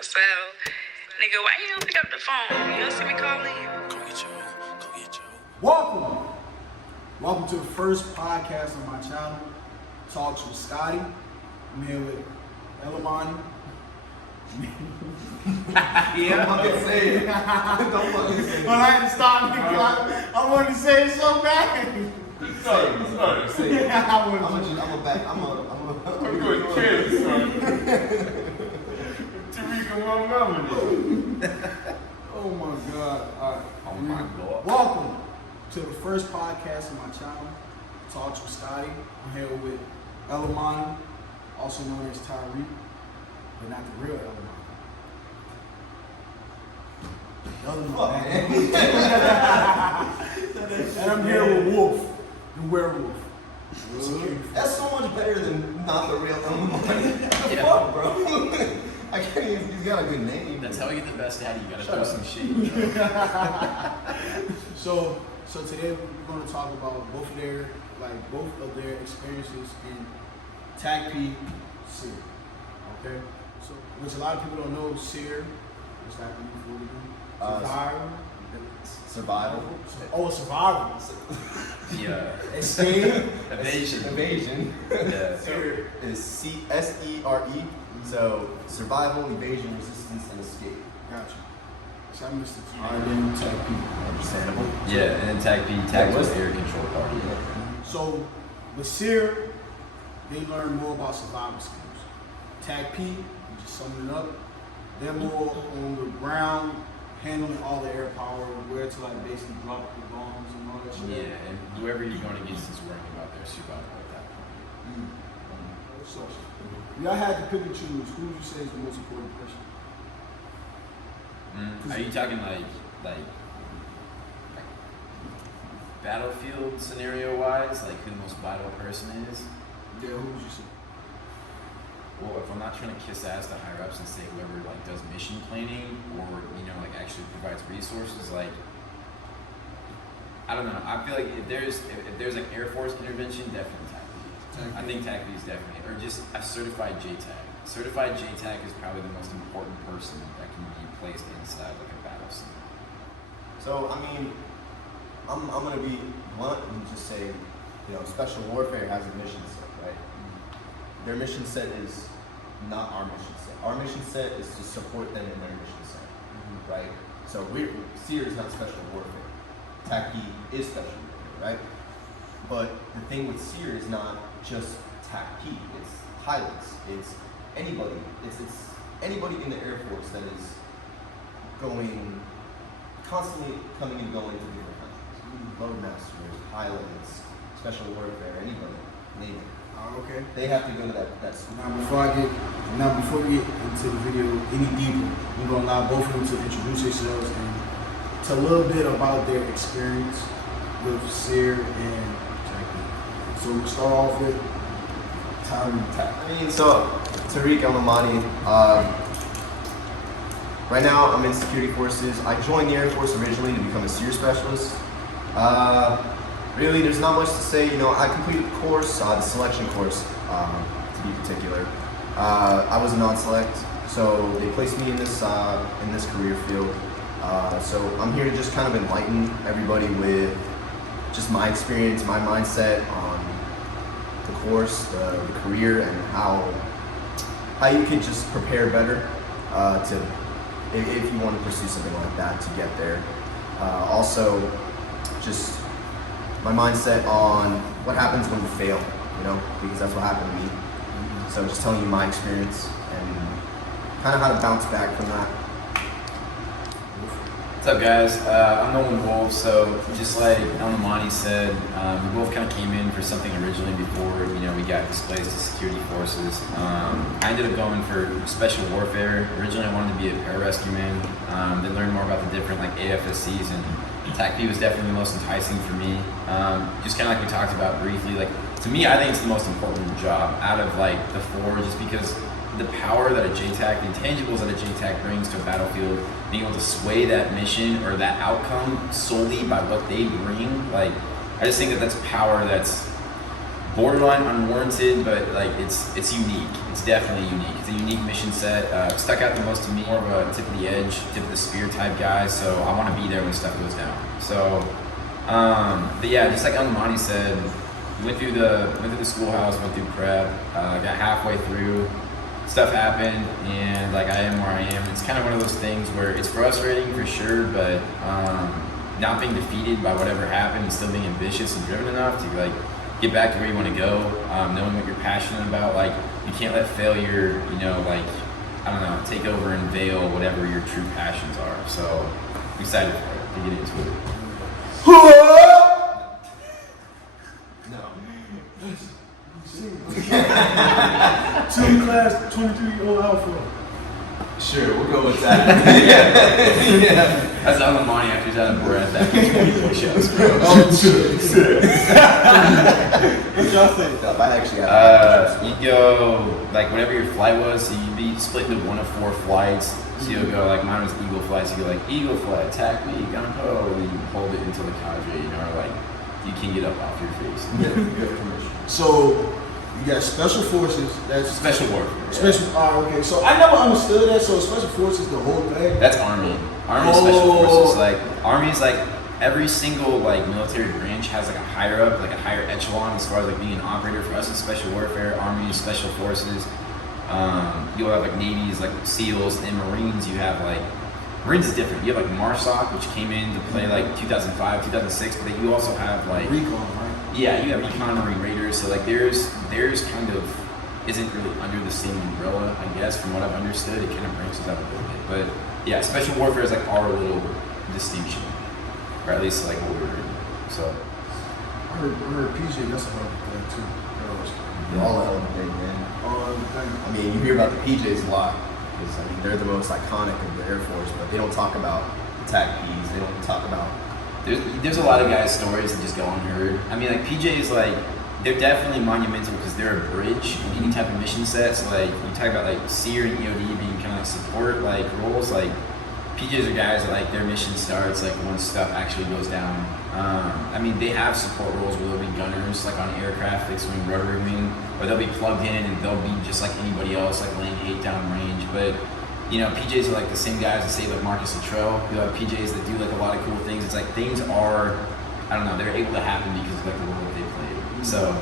So, nigga, why you don't pick up the phone? You don't see me calling you. Go get you. Welcome to the first podcast on my channel, Talkz with Scotty. I'm here with elnomany. Yeah, don't fucking say it. Don't fucking say it. But I had to stop because I wanted to say it so bad. Say it. I I'm wanted to. gonna go with kids, son. Tariq, one melody. Oh my God. All right. Oh my God. Welcome to the first podcast on my channel, Talkz with Scotty. I'm here with elnomany, also known as Tariq, but not the real elnomany. And I'm here with Wolf, the werewolf. That's so much better than not the real elnomany. What the fuck, bro? I can't even, he's got a good name. That's how we get the best daddy. You gotta throw some shade. So today we're going to talk about both of their experiences in TAC-P, SERE. Okay, so which a lot of people don't know, SERE. What's that mean for you? Survival. Oh, survival. Yeah. Escape. Evasion. Yeah. SERE is SERE. So survival, evasion, resistance, and escape. Gotcha. So I missed it. I didn't TAC-P. Understandable. Yeah, and then TAC was air control party. So with SERE, they learn more about survival skills. TAC-P, just summing it up, they're more on the ground, handling all the air power, where to like basically drop the bombs and all that shit. Yeah, and whoever you're going against is worrying about their survival at that point. So, y'all had to pick and choose. Who would you say is the most important person? Are you talking like battlefield scenario wise, like who the most vital person is? Yeah, who would you say? Well, if I'm not trying to kiss ass to higher ups and say whoever like does mission planning or like actually provides resources, like I don't know. I feel like if there's like Air Force intervention, definitely TAC-P. I think TAC-P is definitely, or just a certified JTAC. Certified JTAC is probably the most important person that can be placed inside like a battle scene. So, I mean, I'm going to be blunt and just say, special warfare has a mission set, right? Their mission set is not our mission set. Our mission set is to support them in their mission set, right? So, SERE is not special warfare. TAC-P is special warfare, right? But the thing with SERE is not just TAC-P, it's pilots, it's anybody. It's anybody in the Air Force that is constantly coming and going to different countries. Loadmasters, pilots, special warfare, anybody, name it. Okay. They have to go to that school. Now before we get into the video any deeper, we're gonna allow both of them to introduce themselves and tell a little bit about their experience with SERE and TAC-P. So we'll start off with Tariq. So Tariq elnomany. Right now I'm in security forces. I joined the Air Force originally to become a SERE specialist. Really, there's not much to say. I completed the course, the selection course, to be particular. I was a non-select, so they placed me in this career field. So I'm here to just kind of enlighten everybody with just my experience, my mindset on the course, the career, and how you could just prepare better if you want to pursue something like that to get there. Also, just my mindset on what happens when you fail, because that's what happened to me. So just telling you my experience and kind of how to bounce back from that. What's up, guys? I'm Nolan Wolf. So just like elnomany said, we both kind of came in for something originally before we got displaced to security forces. I ended up going for special warfare. Originally, I wanted to be a pararescue man. Then learn more about the different like AFSCs, and TAC-P was definitely the most enticing for me. Just kind of like we talked about briefly. Like to me, I think it's the most important job out of like the four, just because the power that a JTAC, the intangibles that a JTAC brings to a battlefield, being able to sway that mission or that outcome solely by what they bring, like I just think that that's power that's borderline unwarranted, but like it's unique. It's definitely unique. It's a unique mission set. Stuck out the most to me, more of a tip of the edge, tip of the spear type guy. So I want to be there when stuff goes down. So, but yeah, just like elnomany said, went through the schoolhouse, went through prep, got halfway through. Stuff happened, and like I am where I am. It's kind of one of those things where it's frustrating for sure, but not being defeated by whatever happened and still being ambitious and driven enough to like get back to where you want to go, knowing what you're passionate about. Like you can't let failure, you know, like I don't know, take over and veil whatever your true passions are. So I'm excited for it to get into it. Two class 23-year-old alpha. Sure, we'll go with that. yeah. That's elnomany after he's out of breath after 20 push-ups, bro. What y'all think? I actually have you go like whatever your flight was, so you'd be split into 1 of 4 flights. So you'll go like mine was eagle flight, so you go like eagle flight, TAC-P, gun ho, and then you hold it until the cadre, you know, or like you can get up off your face. So you got special forces. That's Special warfare. Special. Okay. So I never understood that. So special forces, the whole thing. That's Army. Army Special Forces. Like Army is like every single like military branch has like a higher up, like a higher echelon as far as like being an operator. For us, it's Special Warfare. Army is Special Forces. You'll have like Navy's like SEALs, and Marines. You have like Marines is different. You have like MARSOC, which came in to play like 2005, 2006, but then you also have like Recon, right? Yeah, you have Recon Marine Raiders. So like there's kind of isn't really under the same umbrella, I guess, from what I've understood. It kind of branches out a little bit, but yeah, Special Warfare is like our little distinction, or at least like what we were in. So I heard PJ. That's a hard thing too. They're all element thing, man. I mean, you hear about the PJs a lot because I mean they're the most iconic of the Air Force, but they don't talk about the TAC-Ps. They don't talk about. There's a lot of guys' stories that just go unheard. I mean, like PJs, like they're definitely monumental because they're a bridge in any type of mission set. So like you talk about like SERE and EOD being kind of like support like roles. Like PJs are guys that like their mission starts like once stuff actually goes down. I mean, they have support roles where they'll be gunners like on aircraft, fixed wing, rotary wing, or they'll be plugged in and they'll be just like anybody else, like laying 8 down range. But you know, PJs are like the same guys that say like Marcus Luttrell. You have PJs that do like a lot of cool things. It's like things are, I don't know, they're able to happen because of like the role that they played. So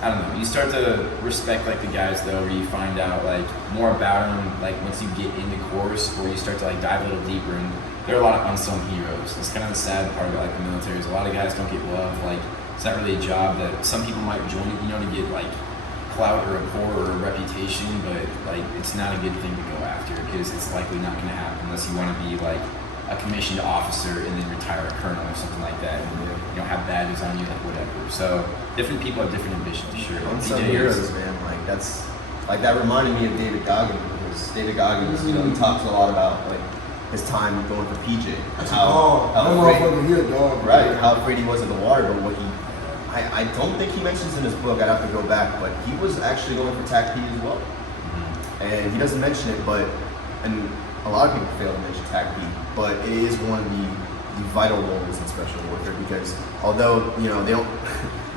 I don't know. You start to respect like the guys though, where you find out like more about them like once you get in the course, or you start to like dive a little deeper. And there are a lot of unsung heroes. That's kind of the sad part about like the military is a lot of guys don't get love. Like it's not really a job that some people might join, you know, to get like clout or rapport or a reputation, but like it's not a good thing to go after because it's likely not going to happen unless you want to be like a commissioned officer and then retire a colonel or something like that, and you know have badges on you, like whatever. So different people have different ambitions, sure. Unsung heroes, man. Like that's like that reminded me of David Goggins because David Goggins, you know, he talks a lot about like his time going for PJ. How afraid he was of the water, but what he. I don't think he mentions in his book, I'd have to go back, but he was actually going for TAC-P as well. And he doesn't mention it, and a lot of people fail to mention TAC-P, but it is one of the vital roles in special warfare because although, you know,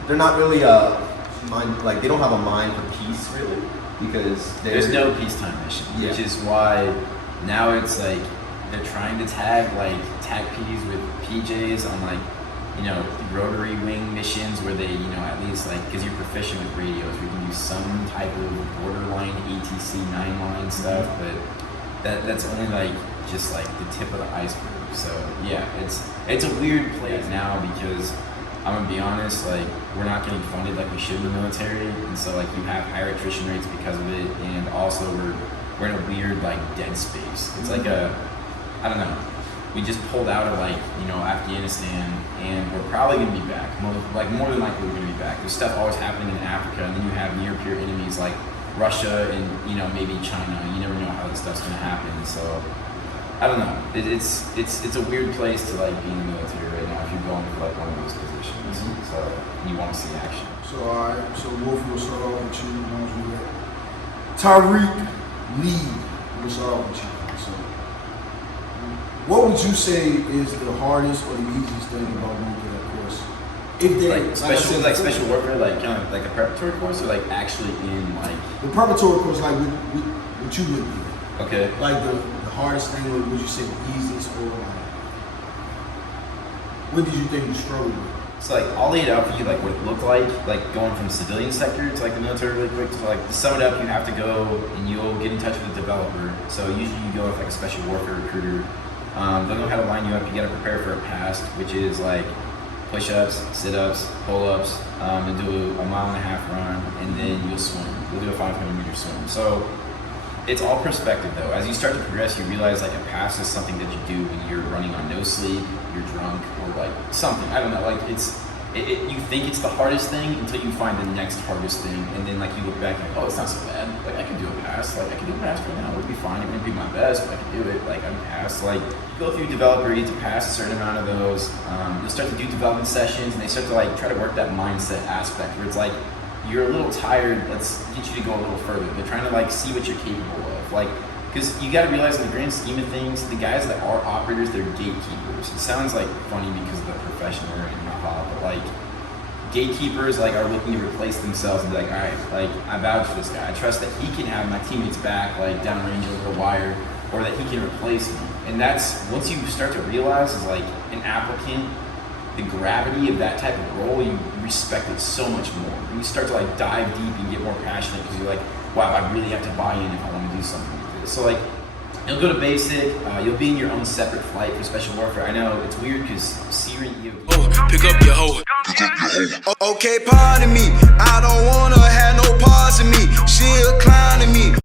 they're not really they don't have a mind for peace really because there's no peacetime mission, which is why now it's like they're trying to tag like TAC-Ps with PJs on like, you know, rotary wing missions where they, you know, at least like, because you're proficient with radios, we can do some type of borderline ATC 9-line stuff, but that's only like just like the tip of the iceberg. So yeah, it's a weird place now because I'm gonna be honest, like we're not getting funded like we should in the military, and so like you have higher attrition rates because of it, and also we're in a weird like dead space. It's like I don't know. We just pulled out of like, you know, Afghanistan, and we're probably gonna be back. More than likely we're gonna be back. There's stuff always happening in Africa, and then you have near peer enemies like Russia and, you know, maybe China. You never know how this stuff's gonna happen. So I don't know. It's a weird place to like be in the military right now if you're going for like one of those positions. So you want to see action. So alright, so Wolf, we'll start off with you. Tyreek Lee, we'll start off with you. So what would you say is the hardest or the easiest thing about going through that course? If they, Like I special, said like before, special warfare, like kind of like a preparatory course, or like actually in like. the preparatory course, like what you would do. Okay. Like the hardest thing, would you say the easiest, or like what did you think you struggled with? So like I'll lay it out for you like what it looked like going from civilian sector to like the military really quick. So like to sum it up, you have to go and you'll get in touch with a developer. So usually you go with like a special warfare recruiter. They'll know how to line you up. You gotta prepare for a PAST, which is like push-ups, sit-ups, pull-ups, and do a 1.5 mile run, and then you'll swim. You'll do a 500-meter swim. So it's all perspective though. As you start to progress, you realize like a PAST is something that you do when you're running on no sleep, you're drunk, or like something. I don't know. Like you think it's the hardest thing until you find the next hardest thing, and then like you look back and like, oh, it's not so bad. Like I can do a PAST. Like I can do a PAST right now. It would be fine. It wouldn't be my best, but I can do it. Like I'm PAST. Like you go through developer, you get to pass a certain amount of those. You'll start to do development sessions, and they start to like try to work that mindset aspect where it's like you're a little tired. Let's get you to go a little further. They're trying to like see what you're capable of. Like because you got to realize in the grand scheme of things, the guys that are operators, they're gatekeepers. It sounds like funny because of the profession we're in, but like gatekeepers like are looking to replace themselves and be like, all right, like I vouch for this guy. I trust that he can have my teammates back like downrange over the wire, or that he can replace me. And that's once you start to realize is like an applicant, the gravity of that type of role, you respect it so much more. And you start to like dive deep and get more passionate because you're like, wow, I really have to buy in if I want to do something like this. So like you'll go to basic, you'll be in your own separate flight for special warfare. I know it's weird because SERE and Oh, pick up your hoe. Okay, pardon me. I don't wanna have no parts of me. She inclined to me.